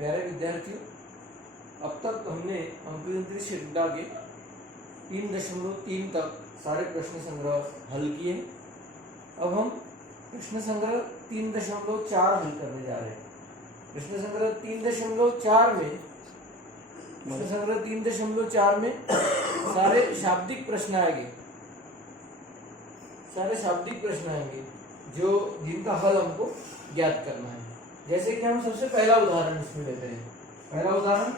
प्यारे विद्यार्थियों, अब तक हमने अंकगणित श्रृंखला के 3.3 तक सारे प्रश्न संग्रह हल किए। अब हम प्रश्न संग्रह 3.4 हल करने जा रहे हैं। प्रश्न संग्रह 3.4 में सारे शाब्दिक प्रश्न आएंगे जो जिनका हल हमको ज्ञात करना है। जैसे कि हम सबसे पहला उदाहरण इसमें लेते हैं। पहला उदाहरण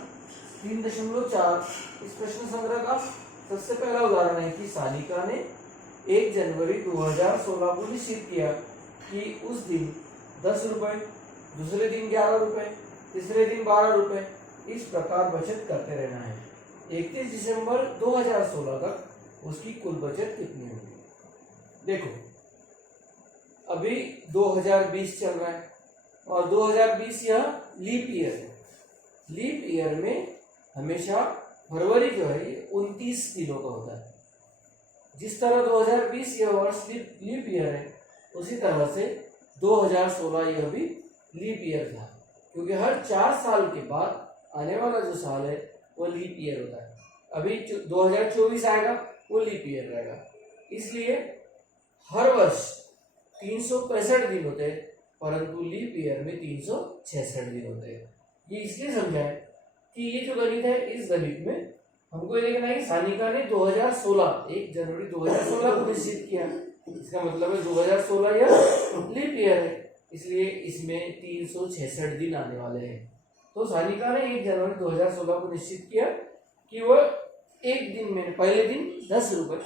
3.4 इस प्रश्न संग्रह का सबसे पहला उदाहरण है कि सानिका ने 1 जनवरी 2016 को निश्चित किया कि उस दिन 10 रुपए, दूसरे दिन 11 रुपए, तीसरे दिन 12 रुपए इस प्रकार बचत करते रहना है। 31 दिसंबर 2016 तक उसकी कुल बचत कितनी होगी। देखो, अभी 2020 चल रहा है और 2020 यह लीप ईयर है। लीप ईयर में हमेशा फरवरी जो है ये 29 दिनों का होता है। जिस तरह 2020 यह वर्ष लीप ईयर है, उसी तरह से 2016 यह भी लीप ईयर था, क्योंकि हर 4 साल के बाद आने वाला जो साल है वो लीप ईयर होता है। अभी 2024 आएगा, वो लीप ईयर रहेगा। इसलिए हर वर्ष 365 दिन होते हैं, परंतु लीप ईयर में 366 दिन होते हैं। ये इसलिए समझा है कि ये जो गणित है, इस गणित में हमको ये देखना है कि सानिका ने 1 जनवरी 2016 को निश्चित किया। इसका मतलब है 2016 यह लीप ईयर है, इसलिए इसमें 366 दिन आने वाले हैं। तो सानिका ने 1 जनवरी 2016 को निश्चित किया कि वह एक दिन में पहले दिन 10 रुपए,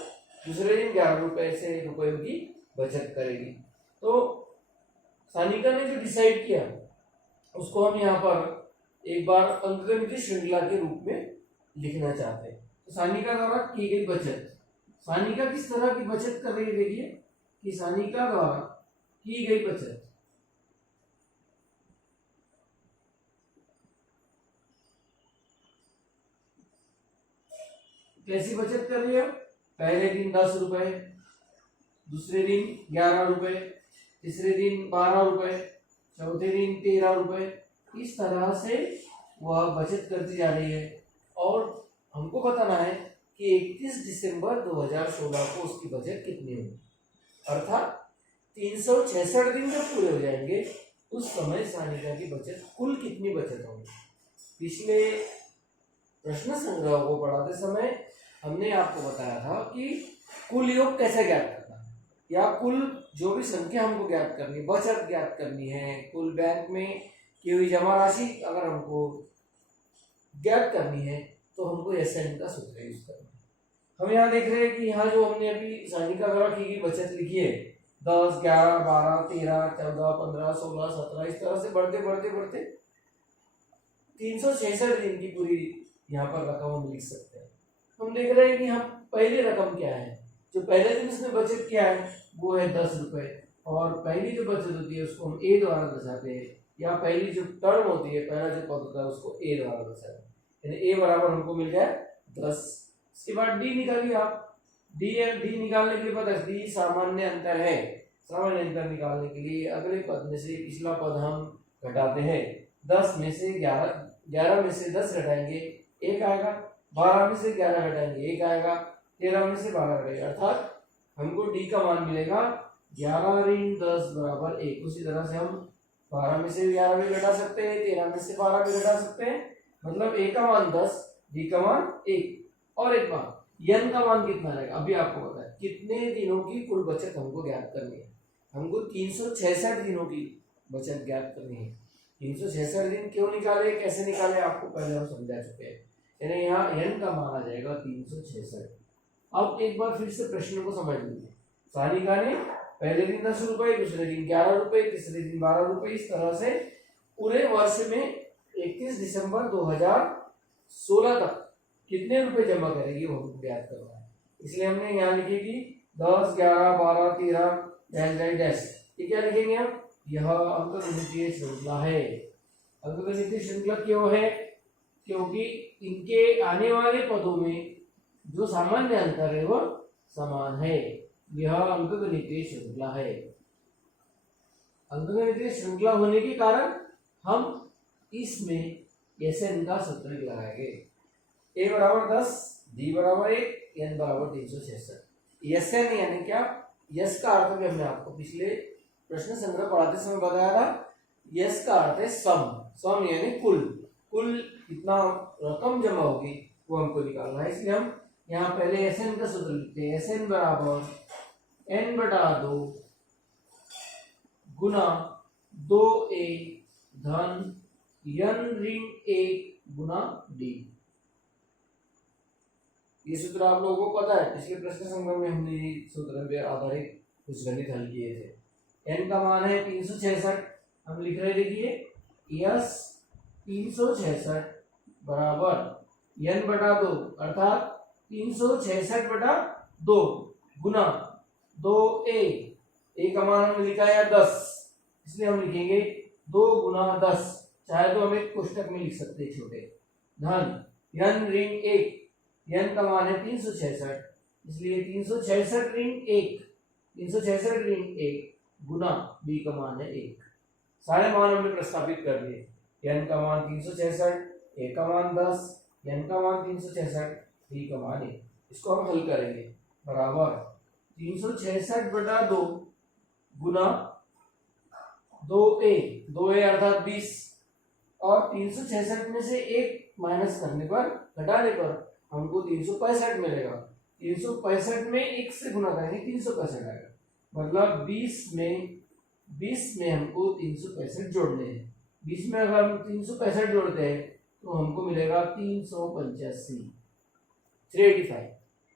दूसरे दिन 11 रुपए से रुपयों की बचत करेगी। तो सानिका ने जो डिसाइड किया उसको हम यहाँ पर एक बार अंकगणित श्रृंखला के रूप में लिखना चाहते हैं। तो सानिका द्वारा की गई बचत, सानिका किस तरह की बचत कर रही है। देखिए कि सानिका द्वारा की गई बचत कैसी बचत कर रही है। पहले दिन 10 रुपए, दूसरे दिन 11 रुपए, तीसरे दिन 12 रुपए, चौथे दिन 13 रुपए, इस तरह से वह बचत करती जा रही है। और हमको बताना है कि 31 दिसंबर 2016 को उसकी बचत कितनी होगी। अर्थात 366 दिन जब पूरे हो जाएंगे, उस समय सानिका की बचत कुल कितनी बचत होगी। पिछले प्रश्न संग्रह को पढ़ाते समय हमने आपको बताया था कि कुल योग कैसे ज्ञात करना है, या कुल जो भी संख्या हमको ज्ञात करनी, बचत ज्ञात करनी है, कुल बैंक में की हुई जमा राशि अगर हमको ज्ञात करनी है, तो हमको एसएन का सूत्र यूज करना है। हम यहाँ देख रहे हैं कि यहाँ जो हमने अभी सानिका द्वारा की गई बचत लिखी है, 10, 11, 12, 13, 14, 15, 16, 17, इस तरह से बढ़ते बढ़ते बढ़ते 366 दिन की पूरी यहाँ पर रकम हम लिख सकते हैं। हम देख रहे हैं कि हम पहली रकम क्या है, जो पहले दिन इसने बचत किया है वो है 10 रुपए, और पहली जो बचत होती है उसको हम ए द्वारा दर्शाते हैं, या पहली जो टर्म होती है, पहला जो पद होता है उसको ए द्वारा दर्शाते हैं। यानी ए बराबर हमको मिल गया 10। इसके बाद डी निकालिए आप। डी निकालने के लिए पता है डी सामान्य अंतर है। सामान्य अंतर निकालने के लिए अगले पद में से पिछला पद हम घटाते हैं। 10 में से 11 में से 10 घटाएंगे 1 आएगा, 12 में से 11 घटाएंगे 1 आएगा, 13 में से 12 घटाएंगे, अर्थात हमको डी का मान मिलेगा 11 ऋण 10 बराबर 1। उसी तरह से हम 12 में से 11 भी घटा सकते हैं, 13 में से 12 भी घटा सकते हैं। मतलब ए का मान 10, डी का मान 1, और एक बात एन का मान कितना रहेगा। अभी आपको पता है कितने दिनों की कुल बचत हमको ज्ञात करनी है। हमको 366 दिनों की बचत ज्ञात करनी है। 366 दिन क्यों निकाले, कैसे निकाले, आपको पहले हम समझा चुके हैं। यानी यहाँ एन का मान आ जाएगा 366। अब एक बार फिर से प्रश्न को समझ लीजिए। सानिका ने पहले दिन 10 रुपए, दूसरे दिन 11 रुपए, तीसरे दिन 12 रुपए, इस तरह से पूरे वर्ष में 31 दिसंबर 2016 तक कितने रुपए जमा करेगी वो हमको ज्ञात करना है। इसलिए हमने यहाँ लिखी कि 10, 11, 12, 13 डैश डैश। ये क्या लिखेंगे हम, यह अंकगणितीय श्रृंखला है। अंकगणितीय श्रृंखला क्यों है, क्योंकि इनके आने वाले पदों में जो सामान्य अंतर है वह समान है। यह अंकगणितीय श्रृंखला है। अंकगणितीय श्रृंखला होने के कारण हम इसमें एसएन का सूत्र लगाएंगे। ए बराबर 10, डी बराबर 1, एन बराबर 366। एसएन यानी क्या? यस का अर्थ भी हमने आपको पिछले प्रश्न संग्रह पढ़ाते समय बताया था। यस का अर्थ है सम, सम यानी कुल, कुल कितना रकम जमा होगी वो हमको निकालना है। इसलिए हम यहाँ पहले एसएन का सूत्र लिखते हैं। एसएन बराबर एन बटा 2 गुना 2a धन n ऋण 1 गुना डी। ये सूत्र आप लोगों को पता है, पिछले प्रश्न संग्रह में हमने ये सूत्र पे आधारित कुछ गणित हल किए थे। n का मान है 366, हम लिख रहे देखिए यस 366 बराबर n बटा 2 अर्थात 366 बटा 2 गुना 2a, a का मान हमने लिखा है 10, इसलिए हम लिखेंगे 2 गुना 10, चाहे तो हम एक कोष्टक में लिख सकते हैं छोटे, धन n ऋण 1, n का मान है 366, इसलिए 366 ऋण 1, 366 ऋण 1 गुना b का मान है 1। सारे मान हमने प्रस्तावित कर दिए। n का मान 366, a का मान 10, n का मान 366, b का मान 1। इसको हम हल करेंगे। बराबर 366 बटा 2 गुना 2a, 2a अर्थात 20, और 366 में से 1 माइनस करने पर, घटाने पर हमको 365 मिलेगा। 365 में 1 से गुना करेंगे 365 आएगा, मतलब 20 में हमको 365 जोड़ने हैं। 20 में अगर हम 365 जोड़ते हैं तो हमको मिलेगा 385, 385।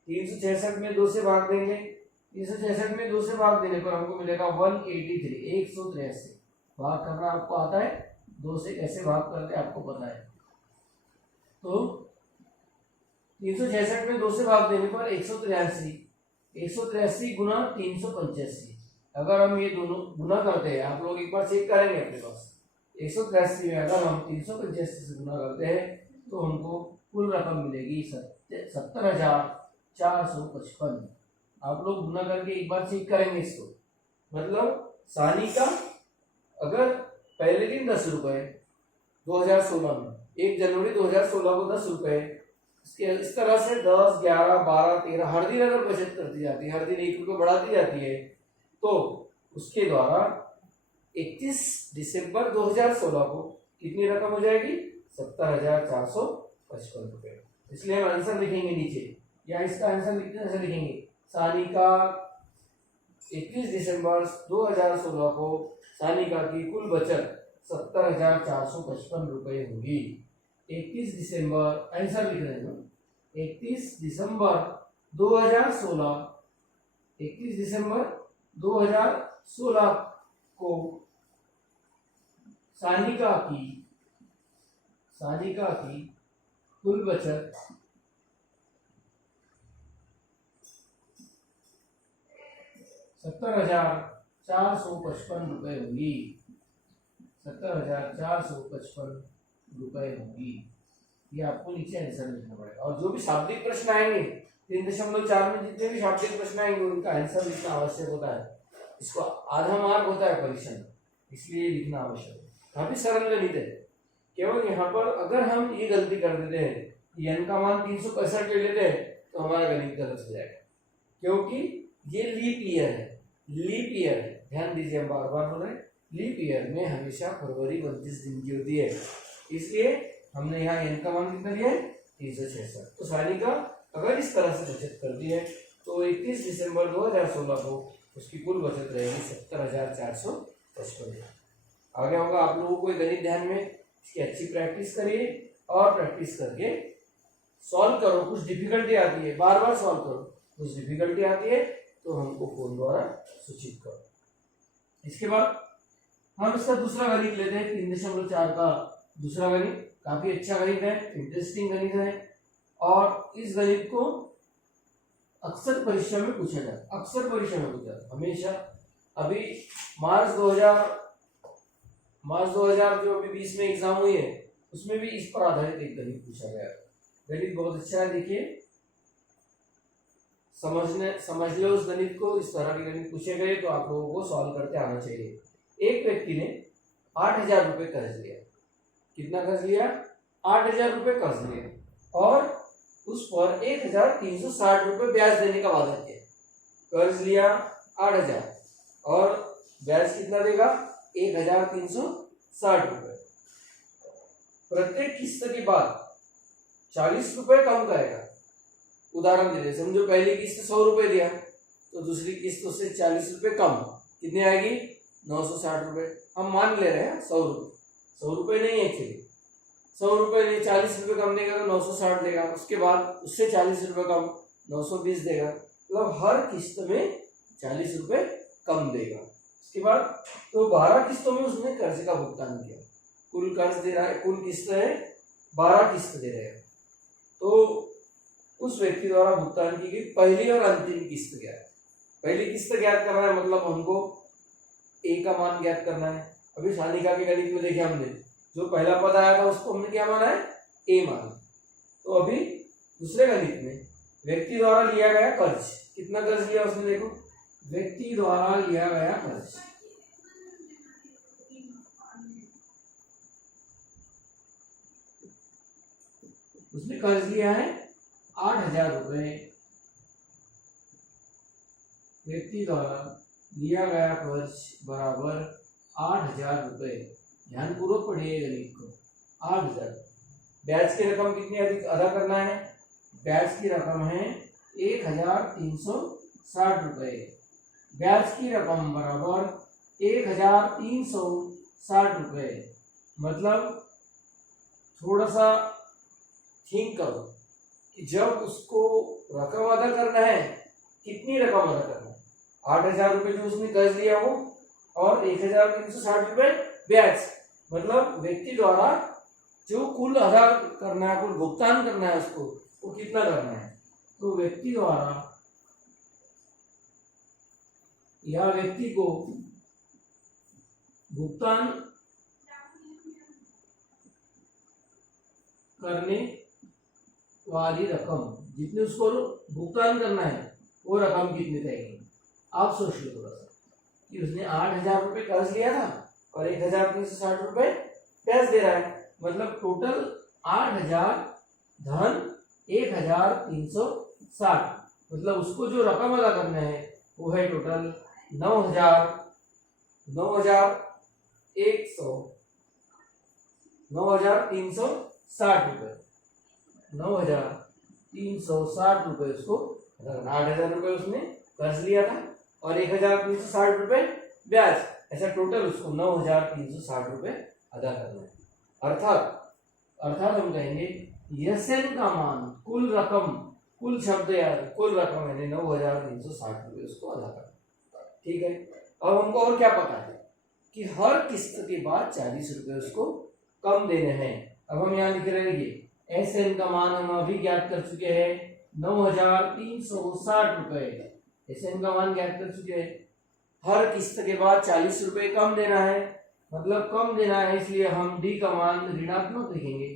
366 में 2 से भाग देंगे, 366 में 2 से भाग देने पर हमको मिलेगा 183, 183। भाग करना आपको आता है, 2 से कैसे भाग करते हैं आपको पता है। तो 366 में 2 से भाग देने पर 183, 183 गुना 385। अगर हम ये दोनों गुना करते हैं, आप लोग एक बार चेक करेंगे अपने पास, 183 में अगर हम 385 से गुना करते हैं तो हमको कुल रकम मिलेगी 70,455। आप लोग गुना करके एक बार चेक करेंगे इसको। मतलब सानी का अगर पहले दिन 10 रुपए 2016 में, 1 जनवरी 2016 को 10 रुपए, इस तरह से 10, 11, 12, 13 हर दिन अगर बचत करती जाती है, हर दिन 1 रुपये बढ़ाती जाती है, तो उसके द्वारा 31 दिसंबर 2016 को कितनी रकम हो जाएगी? 70,455 रुपए। इसलिए हम आंसर लिखेंगे नीचे, या इसका आंसर लिखते ऐसे लिखेंगे, सानिका 31 दिसंबर 2016 को सानिका की कुल बचत 70,455 रुपए होगी। 31 दिसंबर आंसर लिख रहे हैं, 31 दिसंबर 2016, 31 दिसंबर 2016 को सानिका की कुल बचत 70,455 रुपए होगी, 70,455 रुपए होगी। ये आपको नीचे आंसर लिखना पड़ेगा। और जो भी शाब्दिक प्रश्न आएंगे 3.4 में जितने भी शाब्दिक प्रश्न आएंगे उनका आंसर लिखना आवश्यक होता है। इसको आधा मार्क होता है परीक्षा में, इसलिए लिखना आवश्यक है। काफी सरल गणित है। केवल यहाँ पर अगर हम ये गलती कर देते हैं कि n का मान 365 ले लेते हैं तो हमारा गणित गलत हो जाएगा, क्योंकि ये लीप ईयर है, लीप ईयर है। ध्यान दीजिए, हम बार बार बोल रहे हैं, लीप ईयर में हमेशा फरवरी 29 दिन की होती है, इसलिए हमने यहाँ n का मान कितना दिया है? 366। तो सानिका अगर इस तरह से बचत करती है तो 31 दिसंबर 2016 को उसकी कुल बचत रहेगी 70,455। आगे होगा आप लोगों को गणित ध्यान में, इसकी अच्छी प्रैक्टिस करिए और प्रैक्टिस करके सॉल्व करो। कुछ डिफिकल्टी आती है, बार बार सॉल्व करो। कुछ डिफिकल्टी आती है तो हमको फोन द्वारा सूचित करो। इसके बाद हम इसका दूसरा गणित लेते हैं, 3.4 का दूसरा गणित। काफी अच्छा गणित है, इंटरेस्टिंग गणित है, और इस गणित को अक्सर परीक्षा में पूछा जाता है, अक्सर परीक्षा में पूछा जाता है हमेशा। अभी मार्च 2000 जो अभी 20 में एग्जाम हुई है उसमें भी इस पर आधारित एक गणित पूछा गया। गणित बहुत अच्छा है, देखिए समझ लो उस गणित को। इस तरह के गणित पूछे गए तो आप लोगों को सॉल्व करते आना चाहिए। एक व्यक्ति ने 8,000 रुपए कर्ज लिया। कितना कर्ज लिया? 8,000 रुपये कर्ज लिया और उस पर 1,360 रुपये ब्याज देने का वादा किया। कर्ज लिया 8,000 और ब्याज कितना देगा? 1,360 रुपये। प्रत्येक किस्त के बाद 40 रुपये कम करेगा। उदाहरण दे रहे, समझो पहली किस्त 100 रुपये दिया तो दूसरी किस्त उससे 40 रुपये कम, कितनी आएगी? 960 रुपये। हम मान ले रहे हैं 100 रुपये, 100 रुपये नहीं एक्चुअली, 100 रुपये नहीं, 40 रुपये कम देगा तो 960 देगा। उसके बाद उससे 40 रुपये कम 920 देगा, मतलब हर किस्त में 40 रुपये कम देगा। उसके बाद तो 12 किस्तों में उसने कर्ज का भुगतान किया। कुल कर्ज दे रहा है, कुल किस्त है 12 किस्त दे रहे हैं, तो उस व्यक्ति द्वारा भुगतान की गई पहली और अंतिम किस्त क्या है? पहली किस्त ज्ञात करना है, मतलब हमको ए का मान ज्ञात करना है। अभी सानिका के गणित में देखिए हमने जो पहला पद आया था उसको हमने क्या माना है? ए माना। तो अभी दूसरे गणित में व्यक्ति द्वारा लिया गया कर्ज, कितना कर्ज लिया उसने? देखो, व्यक्ति द्वारा लिया गया कर्ज, उसने कर्ज लिया है 8,000 रुपये। व्यक्ति द्वारा लिया गया कर्ज बराबर 8,000 रुपये। ध्यानपूर्वक पढ़िए गणित को। 8,000। ब्याज की रकम कितनी अधिक अदा करना है? ब्याज की रकम है 1,360 रुपये। ब्याज की रकम बराबर 1,360 रुपये। मतलब थोड़ा सा थिंक करो कि जब उसको रकम अदा करना है, कितनी रकम अदा करना है? 8,000 रुपये जो उसने कर्ज लिया वो, और 1,360 रुपये ब्याज, मतलब व्यक्ति द्वारा जो कुल अदा करना है, कुल भुगतान करना है उसको, वो कितना करना है? तो व्यक्ति द्वारा या व्यक्ति को भुगतान करने वाली रकम, जितने उसको भुगतान करना है वो रकम कितनी रहेगी? आप सोच लो थोड़ा सा कि उसने 8,000 रुपये कर्ज लिया था और 1,360 रुपये ब्याज दे रहा है, मतलब टोटल 8,000 धन 1,360, मतलब उसको जो रकम अदा करना है वो है टोटल 9,360 रुपये। 9,360 रुपये उसको, 8,000 रुपये उसने कर्ज लिया था और 1,360 रुपये ब्याज, ऐसा टोटल उसको 9,360 रुपये अदा करना है। अर्थात हम कहेंगे एसएन का मान, कुल रकम, कुल शब्द याद, कुल रकम यानी 9,360 रुपये उसको अदा करना। ठीक है, अब हमको और क्या पता है कि हर किस्त के बाद 40 रुपये उसको कम देने हैं। अब हम यहाँ लिख रहे हैं एसएन का मान हम अभी ज्ञात कर चुके हैं 9,360 रुपये। एसएन का मान ज्ञात कर चुके हैं, हर किस्त के बाद 40 रुपये कम देना है, मतलब कम देना है, इसलिए हम डी का मान ऋणात्मक लिखेंगे।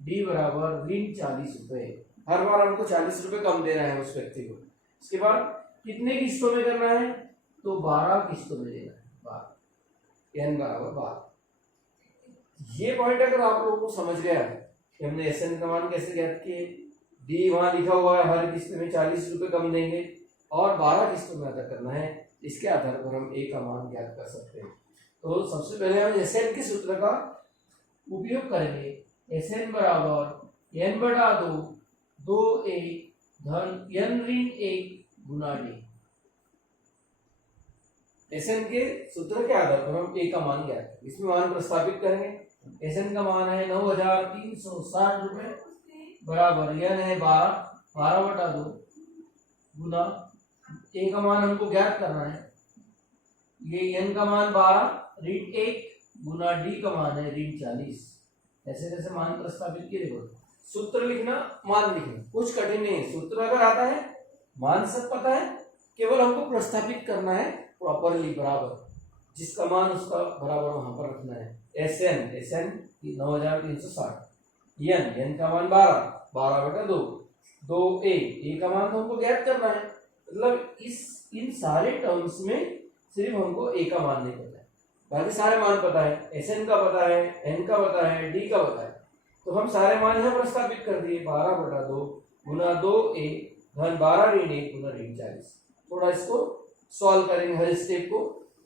डी बराबर ऋण 40 रुपये। हर बार हमको 40 रुपये कम देना है उस व्यक्ति को। इसके बाद कितने किस्तों में करना है? तो 12 किस्तों में देना है। 12 n बराबर 12। ये पॉइंट अगर आप लोगों को समझ गया कि हमने एसएन का मान कैसे ज्ञात किए, डी वहां लिखा हुआ है हर किस्त में 40 रुपये कम देंगे और 12 किस्तों में अदा करना है, इसके आधार पर हम ए का मान ज्ञात कर सकते हैं। तो सबसे पहले हम एसएन के सूत्र का उपयोग करेंगे। एसएन बराबर n बटा 2 2a धन n ऋण 1 गुना डी। एसएन के सूत्र के आधार पर हम ए का मान ज्ञात करेंगे, इसमें मान प्रस्तावित करेंगे। एसएन का मान है 9,360 रुपये बराबर n है 12 बटा 2 गुना ए का मान हमको ज्ञात करना है, ये n का मान 12 ऋण 1 गुना डी का मान है ऋण 40। ऐसे जैसे मान प्रस्तावित किए, देखो सूत्र लिखना मान लिखना कुछ कठिन नहीं है। सूत्र अगर आता है, मान सब पता है, केवल हमको प्रस्तावित करना है प्रॉपरली बराबर, जिसका मान उसका बराबर वहां पर रखना है। एसएन 9,360, एन का मान 12 बटा 2 ए का मान तो हमको ज्ञात करना है, मतलब इन सारे टर्म्स में सिर्फ हमको ए का मान नहीं पता है, बाकी सारे मान पता है। एसएन का पता है, एन का पता है, डी का पता है, तो तो हम सारे मान यहाँ प्रस्तापित कर दिए, 12/2 गुना 2a धन 12 ऋण 1 गुना ऋण 40। थोड़ा इसको सॉल्व करेंगे, हर स्टेप को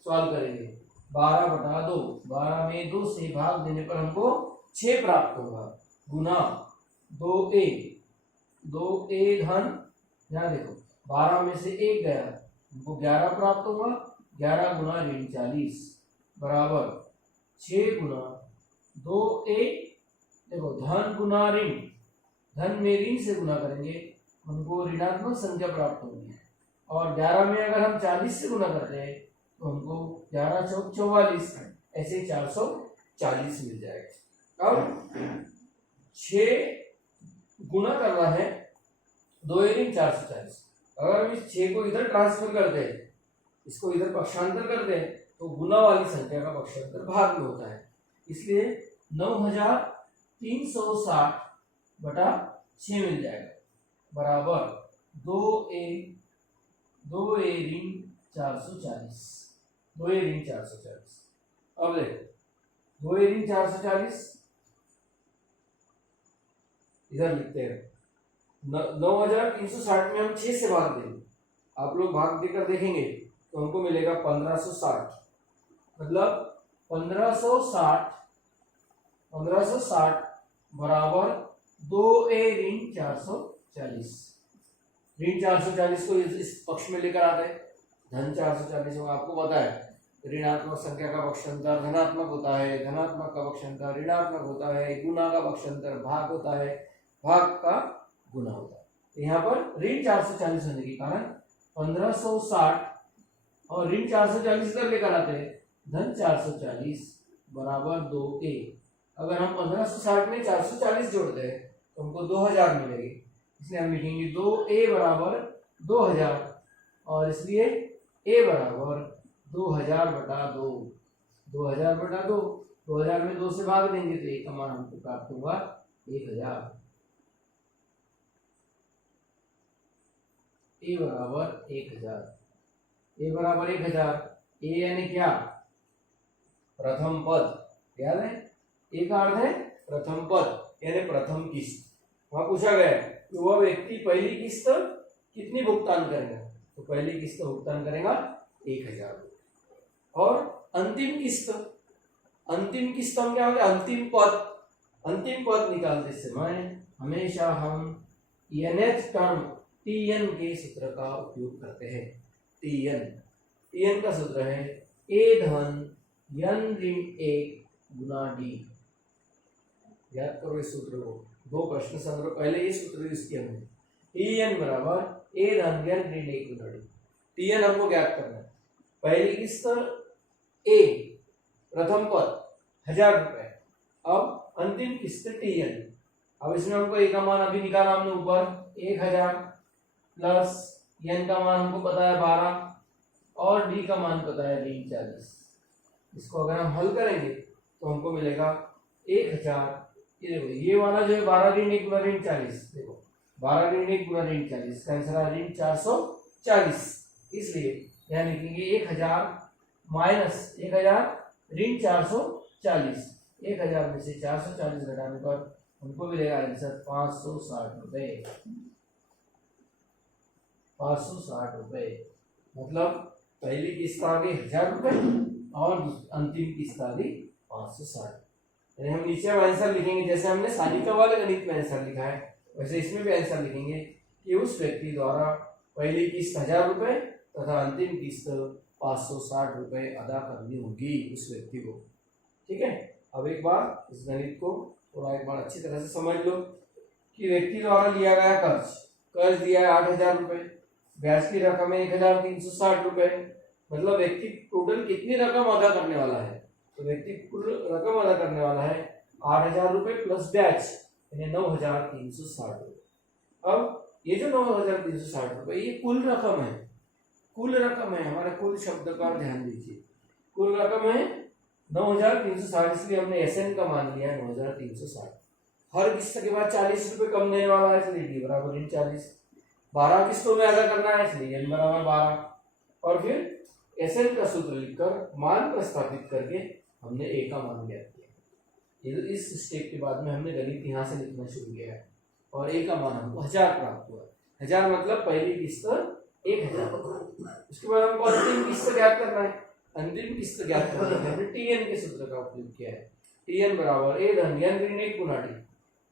सॉल्व करेंगे। 12/2, 12 में 2 से भाग देने पर हमको 6 प्राप्त होगा, गुना 2a धन, यहाँ देखो 12 में से 1 गया, हमको 11 प्राप्त होगा, 11 गुना ऋण 40 बराबर 6 गुना 2a, देखो धन गुना ऋण, धन में ऋण से गुना करेंगे, हमको ऋणात्मक संख्या प्राप्त होगी। और 11 में अगर हम 40 से गुना करते हैं तो हमको 11 चौक 44, ऐसे 440 मिल जाएगा। अब 6 गुना करना है 2 ऋण 440, अगर हम इस 6 को इधर ट्रांसफर करते हैं, इसको इधर पक्षांतर करते हैं, तो गुना वाली संख्या का पक्षांतर भाग में होता है, इसलिए 9360/6 मिल जाएगा बराबर 2a ऋण 440, 2a ऋण 440। अब देखो 2a ऋण 440 इधर लिखते हैं, 9360 में हम 6 से भाग देंगे, आप लोग भाग देकर देखेंगे तो हमको मिलेगा 1560, मतलब 1560 बराबर 2a ऋण 440। ऋण 440 को इस पक्ष में लेकर आते हैं, धन 440 होगा। आपको पता है ऋणात्मक संख्या का पक्षांतर धनात्मक होता है, धनात्मक का पक्षांतर ऋणात्मक होता है, गुना का पक्षांतर भाग होता है, भाग का गुना होता है। यहाँ पर ऋण 440 होने के कारण 1560 और ऋण 440 इधर लेकर आते हैं, धन 440 बराबर 2a। अगर हम 1560 में 440 जोड़ते हैं तो हमको 2000 मिलेगी, इसलिए हम लिखेंगे 2a बराबर 2000, और इसलिए a बराबर 2000/2, 2000/2, 2000 में 2 से भाग देंगे तो a का मान हमको प्राप्त होगा 1000। a बराबर 1000, a बराबर 1000, a यानी क्या, प्रथम पद, याद है a का अर्थ है प्रथम पद यानी प्रथम किस्त। वहां पूछा गया कि वह व्यक्ति पहली किस्त कितनी भुगतान करेगा, तो पहली किस्त भुगतान करेगा 1000, और अंतिम किस्त हम क्या होगा, अंतिम पद निकालते समय हमेशा हम nth टर्म tn के सूत्र का उपयोग करते हैं। tn का सूत्र है a धन n ऋण 1 गुना d। याद करो इस सूत्र को, 2 प्रश्न संग्रह पहले ये सूत्र यूज किया हमने, tn बराबर a धन n ऋण 1 गुना d। tn हमको ज्ञात करना है, पहली किस्त a, प्रथम पद 1000 रुपए, अब अंतिम किस्त tn। अब इसमें हमको a का मान अभी निकाला हमने ऊपर 1000 प्लस n का मान हमको पता है 12 और d का मान पता है ऋण 40। इसको अगर हम हल करेंगे तो हमको मिलेगा 1000, ये देखो ये वाला जो है 12 ऋण 1 गुना ऋण 40, देखो 12 ऋण 1 गुना ऋण 40 इसका आंसर है ऋण 440, इसलिए यहाँ लिखेंगे 1000 माइनस 1000 ऋण 440, 1000 में से 440 घटाने पर हमको मिलेगा आंसर 560 रुपए, 560 रुपए। मतलब पहली किस्त आ गई 1000 रुपए और अंतिम किस्त आ गई 560। यानी हम नीचे आंसर लिखेंगे जैसे हमने सानिका वाले गणित में आंसर लिखा है, वैसे इसमें भी आंसर लिखेंगे कि उस व्यक्ति द्वारा पहली किस्त 1000 रुपए तथा अंतिम किस्त 560 रुपए अदा करनी होगी उस व्यक्ति को। ठीक है, अब एक बार इस गणित को थोड़ा एक बार अच्छी तरह से समझ लो कि व्यक्ति द्वारा लिया गया कर्ज दिया है 8000 रुपए, ब्याज की रकम है 1360 रुपए, मतलब व्यक्ति टोटल कितनी रकम अदा करने वाला है, तो व्यक्ति कुल रकम अदा करने वाला है 8000 रुपए प्लस ब्याज यानी 9360 रुपए। अब ये जो 9360 रुपए ये कुल रकम है, हमारे कुल शब्द पर ध्यान दीजिए, कुल रकम है 9360, इसलिए हमने एसएन का मान लिया है 9360। हर किस्त के बाद 40 रुपए कम देने वाला है, इसलिए डी बराबर ऋण 40, 12 किस्तों में अदा करना है इसलिए एन बराबर 12, और फिर एसएन का सूत्र लिखकर मान प्रस्तापित करके हमने ए का मान ज्ञात किया। ये इस स्टेप के बाद में हमने गणित यहाँ से लिखना शुरू किया है और ए का मान हमको 1000 प्राप्त हुआ। 1000 मतलब पहली किस्त 1000। उसके बाद हमको अंतिम किस्त ज्ञात करना है। अंतिम किस्त ज्ञात करने के हमने टीएन के सूत्र का उपयोग किया है। टीएन बराबर ए धन n ऋण 1 गुना डी,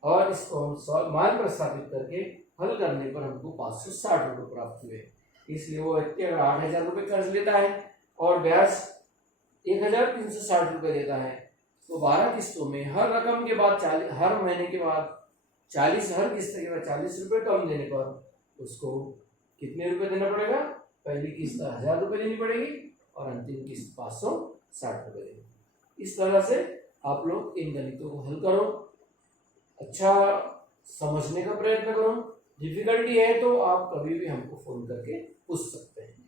और इसको हम मान प्रतिस्थापित करके हल करने पर हमको 560 रुपये प्राप्त हुए। इसलिए वो व्यक्ति अगर 8000 रुपये कर्ज लेता है और ब्याज 1360 रुपये देता है तो 12 किस्तों में हर रकम के बाद हर महीने के बाद 40 हर किस्त के बाद 40 रुपये कम देने पर उसको कितने रुपए देना पड़ेगा? पहली किस्त 1000 रुपये देनी पड़ेगी और अंतिम किस्त 560 रुपये देनी। इस तरह से आप लोग इन गणितों को हल करो, अच्छा समझने का प्रयत्न करो। डिफिकल्टी है तो आप कभी भी हमको फोन करके पूछ सकते हैं।